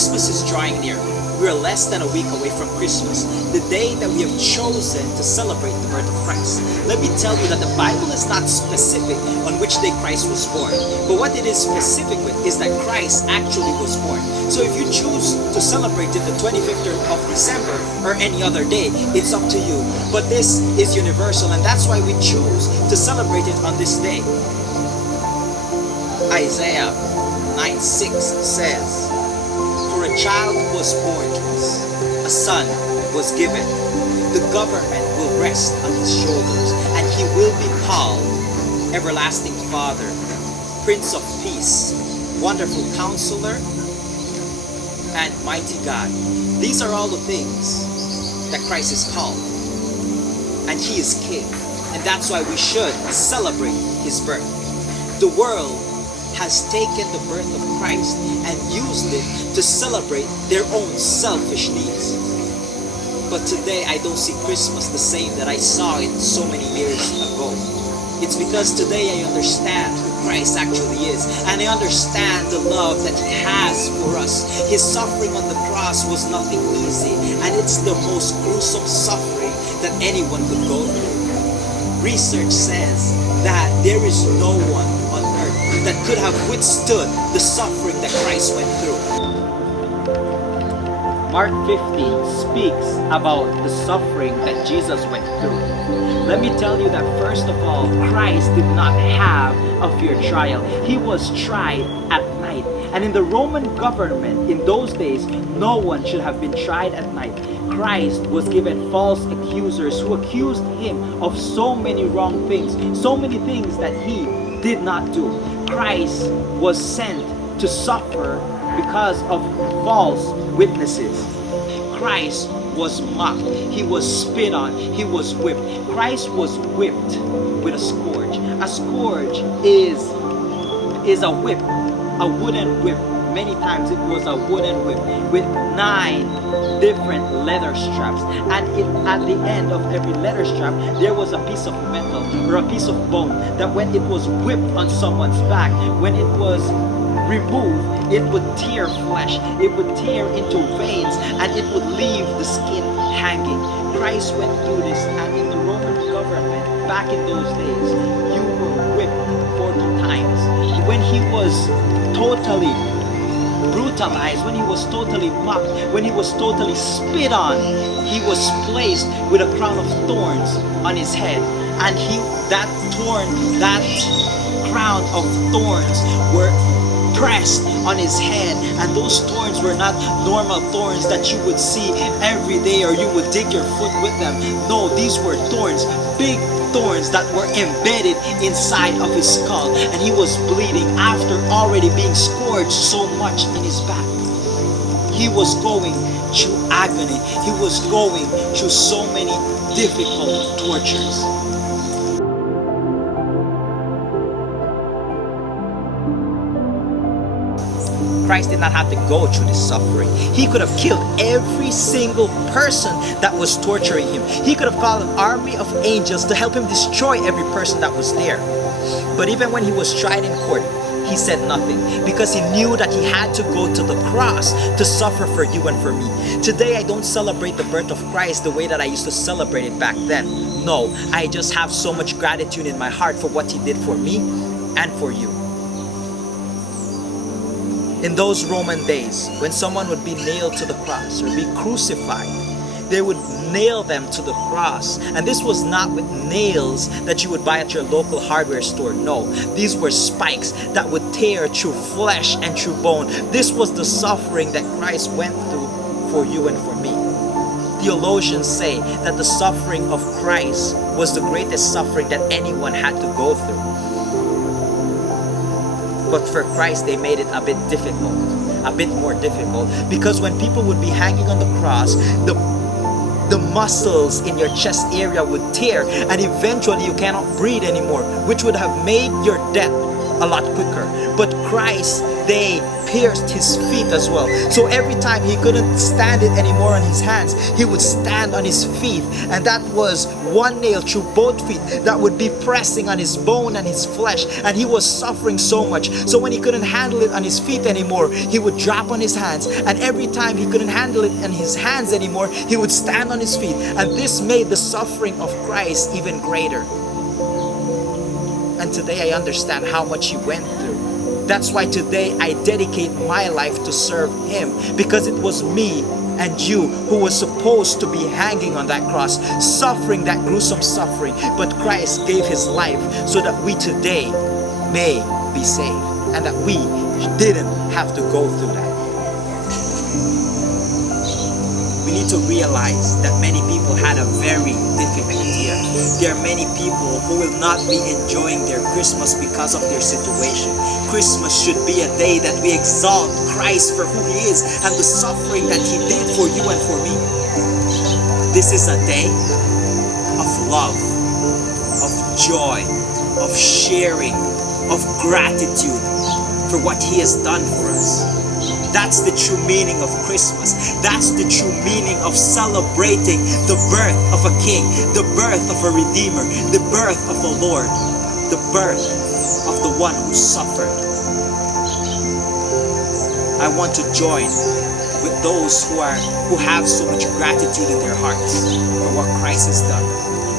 Christmas is drawing near. We are less than a week away from Christmas, the day that we have chosen to celebrate the birth of Christ. Let me tell you that the Bible is not specific on which day Christ was born, but what it is specific with is that Christ actually was born. So if you choose to celebrate it the 25th of December or any other day, it's up to you. But this is universal, and that's why we choose to celebrate it on this day. Isaiah 9:6 says, "For a child was born to us, a son was given. The government will rest on his shoulders, and he will be called Everlasting Father, Prince of Peace, Wonderful Counselor, and Mighty God." These are all the things that Christ is called. And he is King. And that's why we should celebrate his birth. The world has taken the birth of Christ and used it to celebrate their own selfish needs. But today I don't see Christmas the same that I saw it so many years ago. It's because today I understand who Christ actually is, and I understand the love that he has for us. His suffering on the cross was nothing easy, and it's the most gruesome suffering that anyone could go through. Research says that there is no one on earth that could have withstood the suffering that Christ went through. Mark 15 speaks about the suffering that Jesus went through. Let me tell you that first of all, Christ did not have a fair trial. He was tried at night. And in the Roman government in those days, no one should have been tried at night. Christ was given false accusers who accused him of so many wrong things, so many things that he did not do. Christ was sent to suffer because of false witnesses. Christ was mocked. He was spit on. He was whipped. Christ was whipped with a scourge. A scourge is a whip, a wooden whip. Many times it was a wooden whip with 9 different leather straps, and at the end of every leather strap there was a piece of metal or a piece of bone that when it was whipped on someone's back, when it was removed, it would tear flesh, it would tear into veins, and it would leave the skin hanging. Christ went through this, and in the Roman government back in those days, you were whipped 40 times. When he was totally brutalized, when he was totally mocked, when he was totally spit on, he was placed with a crown of thorns on his head, and that crown of thorns were pressed on his head, and those thorns were not normal thorns that you would see every day or you would dig your foot with them. No, these were thorns, big thorns that were embedded inside of his skull, and he was bleeding after already being scourged so much in his back. He was going through agony. He was going through so many difficult tortures. Christ did not have to go through this suffering. He could have killed every single person that was torturing him. He could have called an army of angels to help him destroy every person that was there. But even when he was tried in court, he said nothing, because he knew that he had to go to the cross to suffer for you and for me. Today I don't celebrate the birth of Christ the way that I used to celebrate it back then. No, I just have so much gratitude in my heart for what he did for me and for you. In those Roman days, when someone would be nailed to the cross or be crucified, they would nail them to the cross. And this was not with nails that you would buy at your local hardware store. No, these were spikes that would tear through flesh and through bone. This was the suffering that Christ went through for you and for me. Theologians say that the suffering of Christ was the greatest suffering that anyone had to go through. But for Christ, they made it a bit difficult, a bit more difficult, because when people would be hanging on the cross, the muscles in your chest area would tear, and eventually you cannot breathe anymore, which would have made your death a lot quicker. But Christ, they pierced his feet as well. So every time he couldn't stand it anymore on his hands, he would stand on his feet, and that was one nail through both feet that would be pressing on his bone and his flesh, and he was suffering so much. So when he couldn't handle it on his feet anymore, he would drop on his hands, and every time he couldn't handle it on his hands anymore, he would stand on his feet, and this made the suffering of Christ even greater. And today I understand how much he went through. That's why today I dedicate my life to serve him, because it was me and you who was supposed to be hanging on that cross, suffering that gruesome suffering, but Christ gave his life so that we today may be saved, and that we didn't have to go through that. We need to realize that many people had a very difficult year. There are many people who will not be enjoying their Christmas because of their situation. Christmas should be a day that we exalt Christ for who he is and the suffering that he did for you and for me. This is a day of love, of joy, of sharing, of gratitude for what he has done for us. That's the true meaning of Christmas. That's the true meaning of celebrating the birth of a king, the birth of a redeemer, the birth of a Lord, the birth of the one who suffered. I want to join with those who have so much gratitude in their hearts for what Christ has done.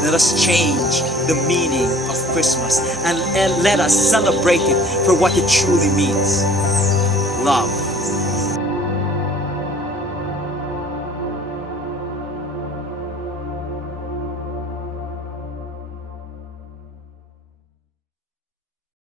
Let us change the meaning of Christmas, and let us celebrate it for what it truly means. Love.